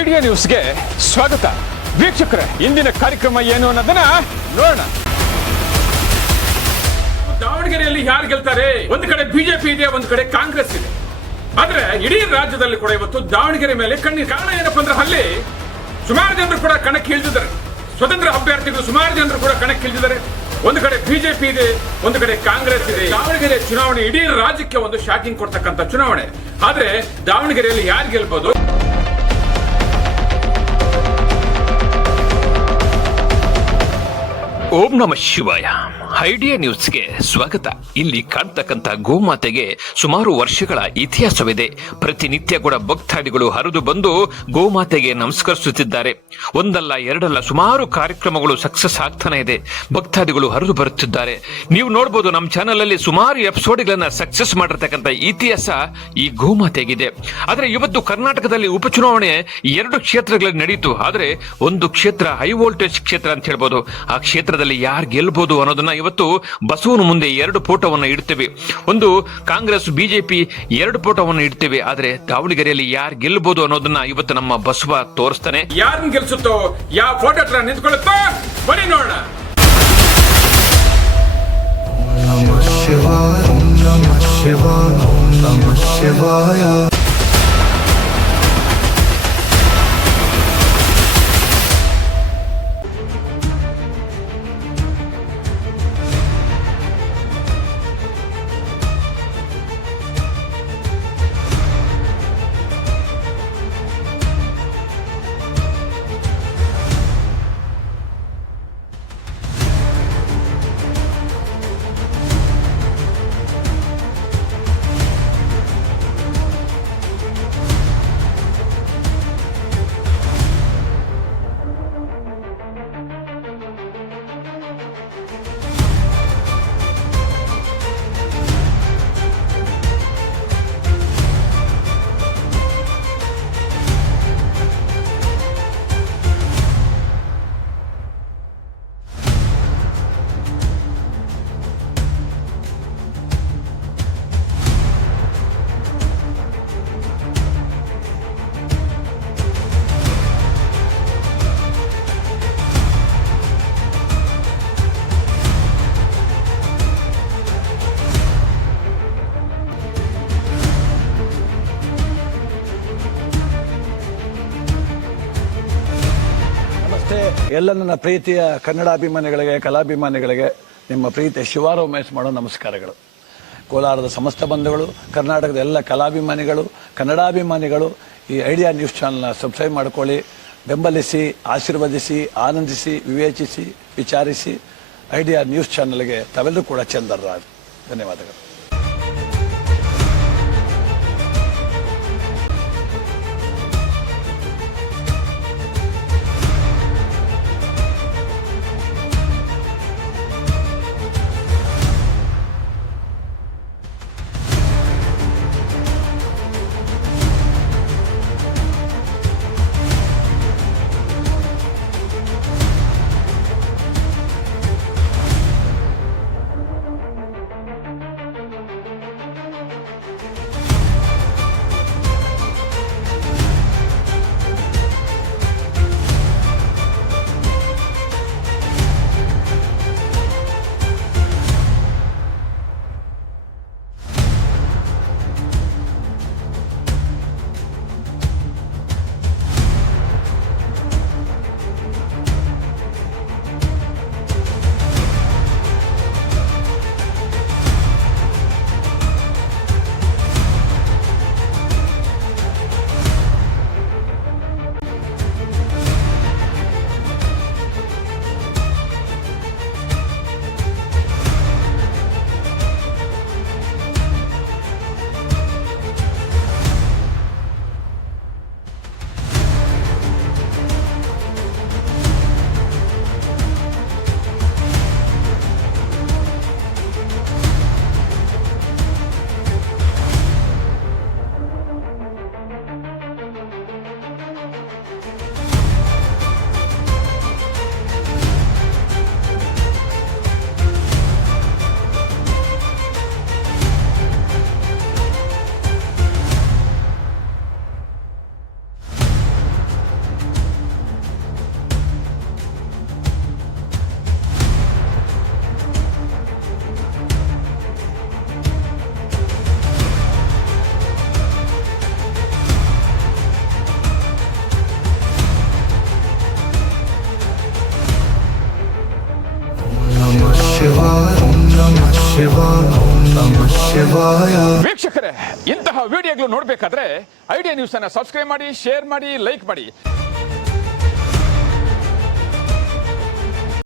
Idea ನ್ಯೂಸ್ಗೆ ಸ್ವಾಗತ. ವೀಕ್ಷಕರೇ, ಇಂದಿನ ಕಾರ್ಯಕ್ರಮ ಏನು ಅನ್ನೋದನ್ನ ನೋಡೋಣ. ದಾವಣಗೆರೆಯಲ್ಲಿ ಯಾರು ಗೆಲ್ತಾರೆ? ಒಂದು ಕಡೆ ಬಿಜೆಪಿ ಇದೆ, ಒಂದು ಕಡೆ ಕಾಂಗ್ರೆಸ್ ಇದೆ. ಆದ್ರೆ ಇಡೀ ರಾಜ್ಯದಲ್ಲಿ ಕೂಡ ಇವತ್ತು ದಾವಣಗೆರೆ ಮೇಲೆ ಕಣ್ಣಿನ ಕಾರಣ ಏನಪ್ಪಾ ಅಂದ್ರೆ ಅಲ್ಲಿ ಸುಮಾರು ಜನರು ಕೂಡ ಕಣಕ್ಕೆ ಇಳಿದಿದ್ದಾರೆ. ಸ್ವತಂತ್ರ ಅಭ್ಯರ್ಥಿಗಳು ಸುಮಾರು ಜನರು ಕೂಡ ಕಣಕ್ಕೆ ಇಳಿದಿದ್ದಾರೆ. ಒಂದು ಕಡೆ ಬಿಜೆಪಿ ಇದೆ, ಒಂದು ಕಡೆ ಕಾಂಗ್ರೆಸ್ ಇದೆ. ದಾವಣಗೆರೆ ಚುನಾವಣೆ ಇಡೀ ರಾಜ್ಯಕ್ಕೆ ಒಂದು ಶಾಕಿಂಗ್ ಕೊಡ್ತಕ್ಕಂಥ ಚುನಾವಣೆ. ಆದ್ರೆ ದಾವಣಗೆರೆಯಲ್ಲಿ ಯಾರು ಗೆಲ್ಬಹುದು? ಓಂ ನಮ ಶಿವಾಯ. ಐಡಿಯಾ ನ್ಯೂಸ್ಗೆ ಸ್ವಾಗತ. ಇಲ್ಲಿ ಕಾಣ್ತಕ್ಕಂಥ ಗೋಮಾತೆಗೆ ಸುಮಾರು ವರ್ಷಗಳ ಇತಿಹಾಸವಿದೆ. ಪ್ರತಿನಿತ್ಯ ಕೂಡ ಭಕ್ತಾದಿಗಳು ಹರಿದು ಬಂದು ಗೋಮಾತೆಗೆ ನಮಸ್ಕರಿಸುತ್ತಿದ್ದಾರೆ. ಒಂದಲ್ಲ ಎರಡಲ್ಲ ಸುಮಾರು ಕಾರ್ಯಕ್ರಮಗಳು ಸಕ್ಸಸ್ ಆಗ್ತಾನೆ ಇದೆ. ಭಕ್ತಾದಿಗಳು ಹರಿದು ಬರುತ್ತಿದ್ದಾರೆ. ನೀವು ನೋಡಬಹುದು, ನಮ್ಮ ಚಾನೆಲ್ ಅಲ್ಲಿ ಸುಮಾರು ಎಪಿಸೋಡ್ಗಳನ್ನ ಸಕ್ಸಸ್ ಮಾಡಿರ್ತಕ್ಕಂಥ ಇತಿಹಾಸ ಈ ಗೋಮಾತೆಗಿದೆ. ಆದ್ರೆ ಇವತ್ತು ಕರ್ನಾಟಕದಲ್ಲಿ ಉಪಚುನಾವಣೆ 2 ಕ್ಷೇತ್ರಗಳಲ್ಲಿ ನಡೆಯಿತು. ಆದ್ರೆ ಒಂದು ಕ್ಷೇತ್ರ ಹೈ ವೋಲ್ಟೇಜ್ ಕ್ಷೇತ್ರ ಅಂತ ಹೇಳ್ಬೋದು. ಆ ಕ್ಷೇತ್ರದಲ್ಲಿ ಯಾರು ಗೆಲ್ಬಹುದು ಅನ್ನೋದನ್ನ ಇವತ್ತು ಬಸವನ ಮುಂದೆ 2 ಫೋಟೋವನ್ನು ಇಡ್ತೇವೆ. ಒಂದು ಕಾಂಗ್ರೆಸ್ ಬಿಜೆಪಿ 2 ಫೋಟೋವನ್ನು ಇಡ್ತೇವೆ. ಆದ್ರೆ ದಾವಣಗೆರೆಯಲ್ಲಿ ಯಾರು ಗೆಲ್ಲಬಹುದು ಅನ್ನೋದನ್ನ ಇವತ್ತು ನಮ್ಮ ಬಸವ ತೋರಿಸ್ತಾನೆ. ಯಾರನ್ನ ಗೆಲ್ಸುತ್ತೋ, ಯಾವ ಫೋಟೋ ಹತ್ರ ನಿಂತ್ಕೊಳ್ಳುತ್ತೋ ಬನ್ನಿ ನೋಡೋಣ. ನಮಃ ಶಿವಾಯ, ನಮಃ ಶಿವಾಯ, ನಮಃ ಶಿವಾಯ. ಎಲ್ಲ ನನ್ನ ಪ್ರೀತಿಯ ಕನ್ನಡಾಭಿಮಾನಿಗಳಿಗೆ, ಕಲಾಭಿಮಾನಿಗಳಿಗೆ ನಿಮ್ಮ ಪ್ರೀತಿಯ ಶಿವಾರ ಉಮೇಶ್ ಮಾಡೋ ನಮಸ್ಕಾರಗಳು. ಕೋಲಾರದ ಸಮಸ್ತ ಬಂಧುಗಳು, ಕರ್ನಾಟಕದ ಎಲ್ಲ ಕಲಾಭಿಮಾನಿಗಳು, ಕನ್ನಡಾಭಿಮಾನಿಗಳು ಈ ಐಡಿಯಾ ನ್ಯೂಸ್ ಚಾನಲ್ನ ಸಬ್ಸ್ಕ್ರೈಬ್ ಮಾಡ್ಕೊಳ್ಳಿ, ಬೆಂಬಲಿಸಿ, ಆಶೀರ್ವದಿಸಿ, ಆನಂದಿಸಿ, ವಿವೇಚಿಸಿ, ವಿಚಾರಿಸಿ. ಐಡಿಯಾ ನ್ಯೂಸ್ ಚಾನಲ್ಗೆ ತಾವೆಲ್ಲರೂ ಕೂಡ ಚಂದರ್ರಾಜ್. ಧನ್ಯವಾದಗಳು. ಶಿವಾಯ. ವೀಕ್ಷಕರೇ, ಇಂತಹ ವಿಡಿಯೋಗಳು ನೋಡಬೇಕಾದ್ರೆ ಐಡಿಯಾ ನ್ಯೂಸ್ ಅನ್ನ ಸಬ್ಸ್ಕ್ರೈಬ್ ಮಾಡಿ, ಶೇರ್ ಮಾಡಿ, ಲೈಕ್ ಮಾಡಿ.